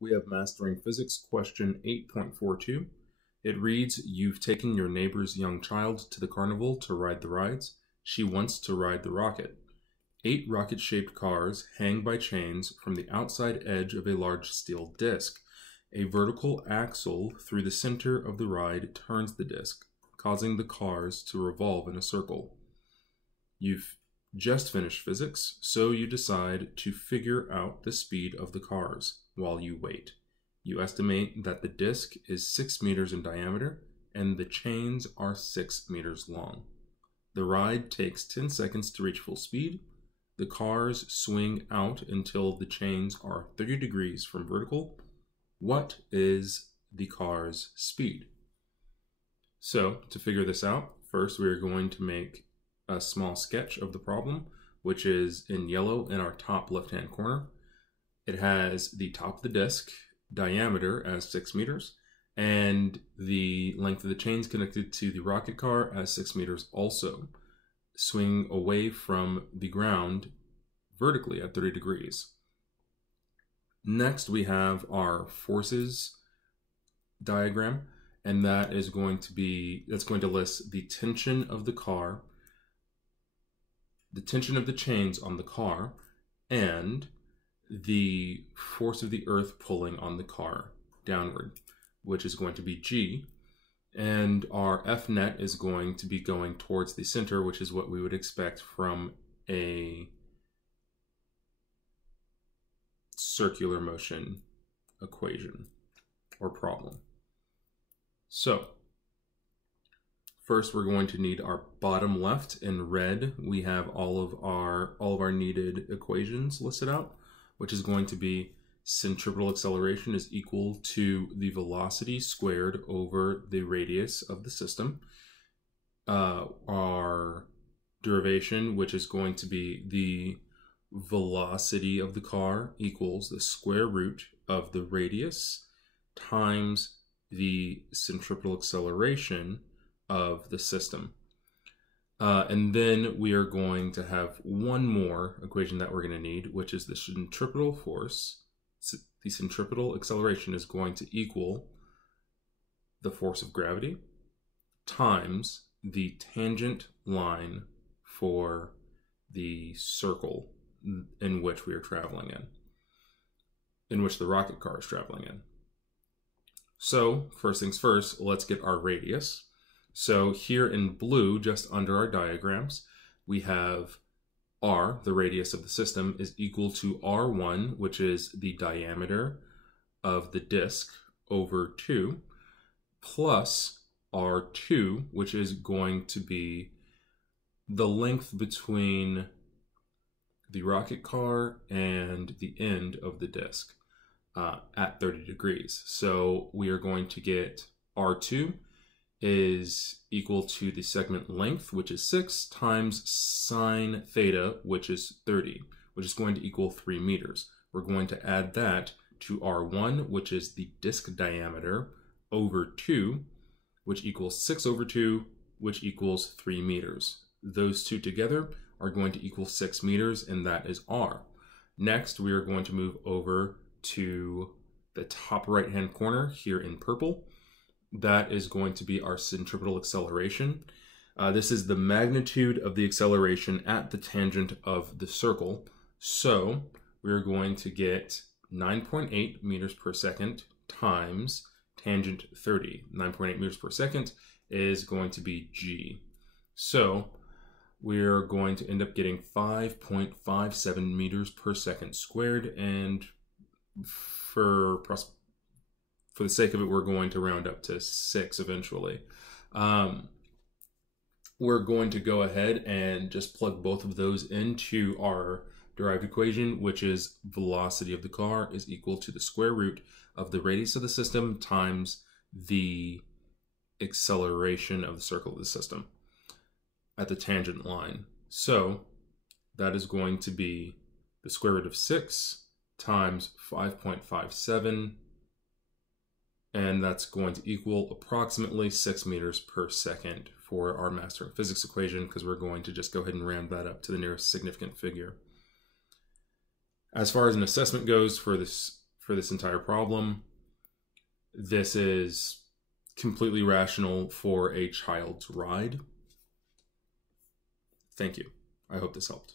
We have Mastering Physics question 8.42. It reads, you've taken your neighbor's young child to the carnival to ride the rides. She wants to ride the rocket. 8 rocket-shaped cars hang by chains from the outside edge of a large steel disc. A vertical axle through the center of the ride turns the disc, causing the cars to revolve in a circle. You've just finished physics, so you decide to figure out the speed of the cars while you wait. You estimate that the disc is 6 meters in diameter and the chains are 6 meters long. The ride takes 10 seconds to reach full speed. The cars swing out until the chains are 30 degrees from vertical. What is the car's speed? So, to figure this out, first we are going to make a small sketch of the problem, which is in yellow in our top left-hand corner. It has the top of the disc, diameter as 6 meters, and the length of the chains connected to the rocket car as 6 meters also, swinging away from the ground vertically at 30 degrees. Next, we have our forces diagram, and that's going to list the tension of the car, the tension of the chains on the car, and the force of the earth pulling on the car downward, which is going to be G. And our F net is going to be going towards the center, which is what we would expect from a circular motion equation or problem. So, first, we're going to need our bottom left. In red, we have all of our needed equations listed out, which is going to be centripetal acceleration is equal to the velocity squared over the radius of the system. Our derivation, which is going to be the velocity of the car equals the square root of the radius times the centripetal acceleration of the system. And then we are going to have one more equation that we're going to need, which is the centripetal force. The centripetal acceleration is going to equal the force of gravity times the tangent line for the circle in which we are traveling in which the rocket car is traveling in. So, first things first, let's get our radius. So here in blue, just under our diagrams, we have R, the radius of the system, is equal to R1, which is the diameter of the disk, over 2, plus R2, which is going to be the length between the rocket car and the end of the disk at 30 degrees. So we are going to get R2 is equal to the segment length, which is 6, times sine theta, which is 30, which is going to equal 3 meters. We're going to add that to R1, which is the disk diameter, over 2, which equals 6 over 2, which equals 3 meters. Those two together are going to equal 6 meters, and that is R. Next, we are going to move over to the top right-hand corner here in purple. That is going to be our centripetal acceleration. This is the magnitude of the acceleration at the tangent of the circle. So we're going to get 9.8 meters per second times tangent 30. 9.8 meters per second is going to be G. So we're going to end up getting 5.57 meters per second squared, and for the sake of it, we're going to round up to 6 eventually. We're going to go ahead and just plug both of those into our derived equation, which is velocity of the car is equal to the square root of the radius of the system times the acceleration of the circle of the system at the tangent line. So that is going to be the square root of 6 times 5.57, and that's going to equal approximately 6 meters per second for our Mastering Physics equation, because we're going to just go ahead and round that up to the nearest significant figure. As far as an assessment goes for for this entire problem. This is completely rational for a child's ride. Thank you. I hope this helped.